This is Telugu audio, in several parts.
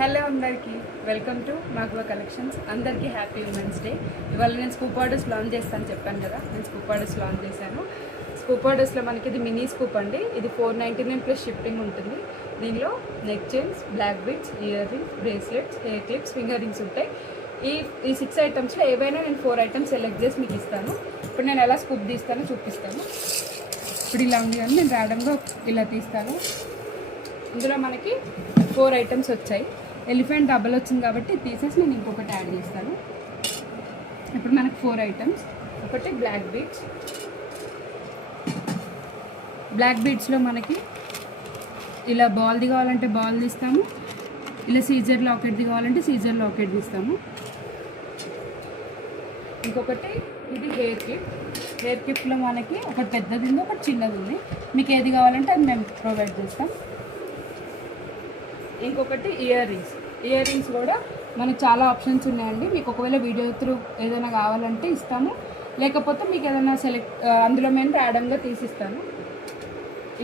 హలో అందరికీ వెల్కమ్ టు మాగ్వా కలెక్షన్స్. అందరికీ హ్యాపీ ఉమెన్స్ డే. ఇవాళ నేను స్కూప్ ఆర్డర్స్ లాంచ్ చేస్తాను చెప్పాను కదా, నేను స్కూప్ ఆర్డర్స్ లాంచ్ చేశాను. స్కూప్ ఆర్డర్స్లో మనకి ఇది మినీ స్కూప్ అండి. ఇది $499 ప్లస్ షిప్పింగ్ ఉంటుంది. దీనిలో neck chains, black beads, earrings, bracelets, hair clips, finger rings ఉంటాయి. ఈ 6 ఐటమ్స్లో ఏవైనా నేను 4 ఐటమ్స్ సెలెక్ట్ చేసి మీకు ఇస్తాను. ఇప్పుడు నేను ఎలా స్కూప్ తీస్తానో చూపిస్తాను. ఇప్పుడు ఇలా ఉంది కానీ నేను ర్యాండమ్గా ఇలా తీస్తాను. ఇందులో మనకి 4 ఐటమ్స్ వచ్చాయి. ఎలిఫెంట్ డబల్ వచ్చింది కాబట్టి తీసేసి నేను ఇంకొకటి యాడ్ చేస్తాను. ఇప్పుడు మనకు 4 ఐటమ్స్. ఒకటి బ్లాక్ బీడ్స్. బ్లాక్ బీడ్స్లో మనకి ఇలా బాల్ది కావాలంటే బాల్ తీస్తాము, ఇలా సీజర్ లాకెట్ది కావాలంటే సీజర్ లాకెట్ తీస్తాము. ఇంకొకటి ఇది హెయిర్ క్లిప్. హెయిర్ క్లిప్లో మనకి ఒకటి పెద్దది ఉంది, ఒకటి చిన్నది ఉంది. మీకు ఏది కావాలంటే అది మేము ప్రొవైడ్ చేస్తాం. ఇంకొకటి ఇయర్ రింగ్స్. ఇయర్ రింగ్స్ కూడా మనకు చాలా ఆప్షన్స్ ఉన్నాయండి. మీకు ఒకవేళ వీడియో త్రూ ఏదైనా కావాలంటే ఇస్తాము, లేకపోతే మీకు ఏదైనా అందులో మేము ర్యాండమ్గా తీసిస్తాను.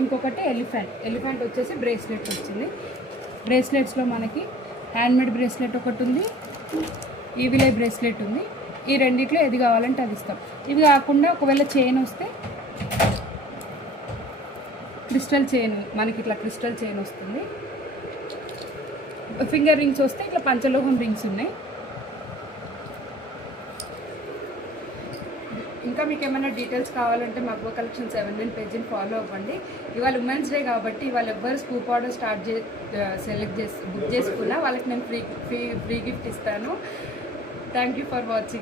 ఇంకొకటి ఎలిఫెంట్ వచ్చేసి బ్రేస్లెట్ వచ్చింది. బ్రేస్లెట్స్లో మనకి హ్యాండ్మేడ్ బ్రేస్లెట్ ఒకటి ఉంది, ఈవిలై బ్రేస్లెట్ ఉంది. ఈ రెండిట్లో ఏది కావాలంటే అది ఇస్తాం. ఇవి కాకుండా ఒకవేళ చైన్ వస్తే క్రిస్టల్ చైన్, మనకి ఇట్లా క్రిస్టల్ చైన్ వస్తుంది. ఫింగర్ రింగ్స్ వస్తే ఇట్లా పంచలోహం రింగ్స్ ఉన్నాయి. ఇంకా మీకు ఏమైనా డీటెయిల్స్ కావాలంటే మాగ్వా కలెక్షన్ 7 పేజీని ఫాలో అవ్వండి. ఇవాళ ఉమెన్స్ డే కాబట్టి ఇవాళ ఎవ్వరు స్కూప్ ఆర్డర్ బుక్ చేసుకున్నా వాళ్ళకి నేను ఫ్రీ గిఫ్ట్ ఇస్తాను. Thank you for watching.